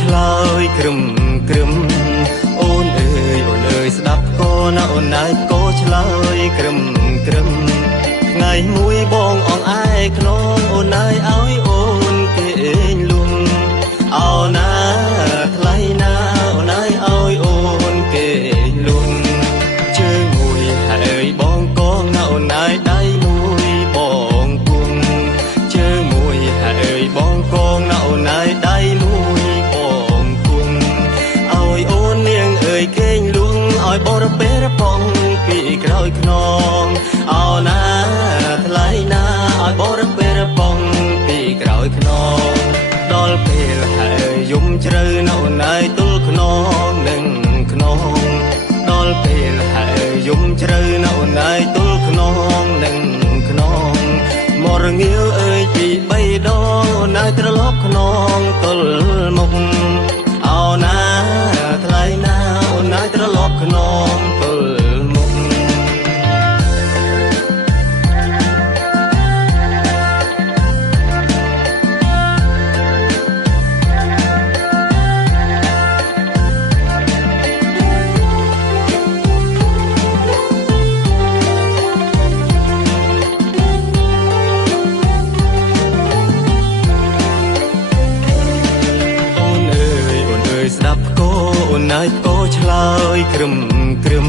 ឆ្លើយក្រឹមក្រឹមអូនអើយស្ដាប់ក៏ណាអូនណាយក៏ឆ្លើយក្រឹមក្រឹមថ្ងៃមួយបងអងអាយខ្នងអូនណាយឲ្យអូនគេលំអោណាថ្លៃណាអូនណាយឲ្យអូនគេលំជើងមួយហើយបងកងណាអូនណាយដៃមួយបងគុំជើងមួយហើយបងកងណាអូនណាយដៃមួយបងគុំឲ្យអូននាងអើយគេលំឲ្យបរពេលផងពីក្រោយខ្នងអោណាថ្លៃណាឲ្យបរពេលផងពីក្រោយខ្នងដល់ពេលហើយយំជ្រៅនៅណៃទល់ខ្នងនឹងខ្នងដល់ពេលហើយយំជ្រៅនៅណៃទល់ខ្នងនឹងខ្នងមករងាវអើយពីបីដងណៃត្រឡប់ខ្នងទល់មុខអោណាថ្លៃណាអូនណៃត្រឡប់ខ្នងទល់មុខស្ដាប់ក៏អូនណាយក៏ឆ្លើយក្រឹមក្រឹម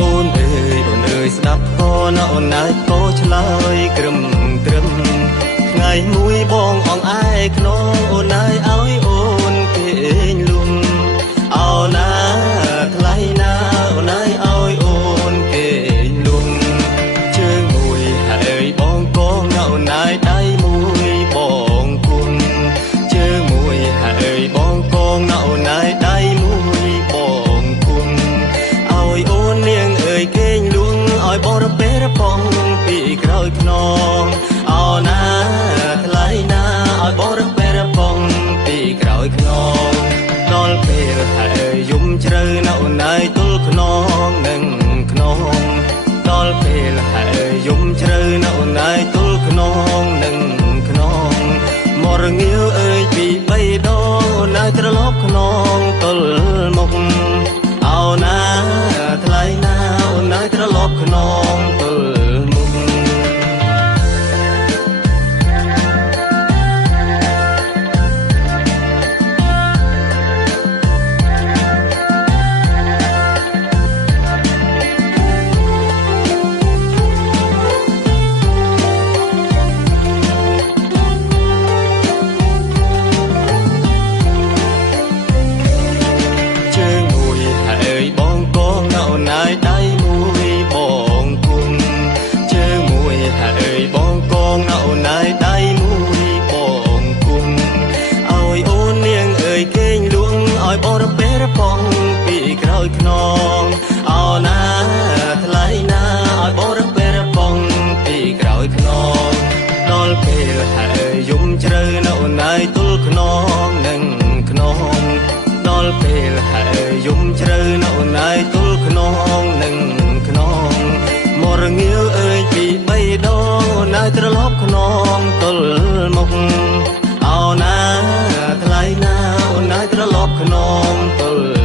អូនអើយស្ដាប់ក៏ណាអូនណាយក៏ឆ្លើយក្រឹមក្រឹមថ្ងៃមួយបងអងអាយខ្នងអូនណាយឲ្យអូនគេលំអោណាថ្លៃណាអូនណាយឲ្យអូនគេលំជើងមួយហើយបងកងណាអូនណាយដៃមួយបងគុំជើងមួយហើយបងកងណាអូនណាយដៃមួយបងគុំឲ្យអូននាងអើយគេលួងឲ្យបរពេលផងពីក្រោយខ្នងអោណាថ្លៃណាឲ្យបរពេលផងពីក្រោយខ្នងដល់ពេលហើយយំជ្រៅណាអូនណាយទល់ខ្នងនឹងខ្នងដល់ពេលហើយយំជ្រៅណាអូនណាយទល់ខ្នងនឹងខ្នងមករងាវអើយពីបីដងណាយត្រឡប់ខ្នងទល់មុខអោណាថ្លៃណាអូនណាយត្រឡប់ខ្នងទល់មុខបងកងណាអូនណាយដៃមួយបងគុំជើងមួយហើយបងកងណាអូនណាយដៃមួយបងគុំឲ្យអូននាងអើយគេលួងឲ្យបរពេលផងពីក្រោយខ្នងអោណាថ្លៃណាឲ្យបរពេលផងពីក្រោយខ្នងដល់ពេលហើយយំជ្រៅណាអូនណាយទល់ខ្នងនឹងខ្នងដល់ពេលហើយយំជ្រៅណាអូនណាយទល់ខ្នងនឹងខ្នងមករងាវអើយពីបីដងអូនណាយត្រឡប់ខ្នងទល់មុខអោណាថ្លៃណាអូនណាយត្រឡប់ខ្នងទល់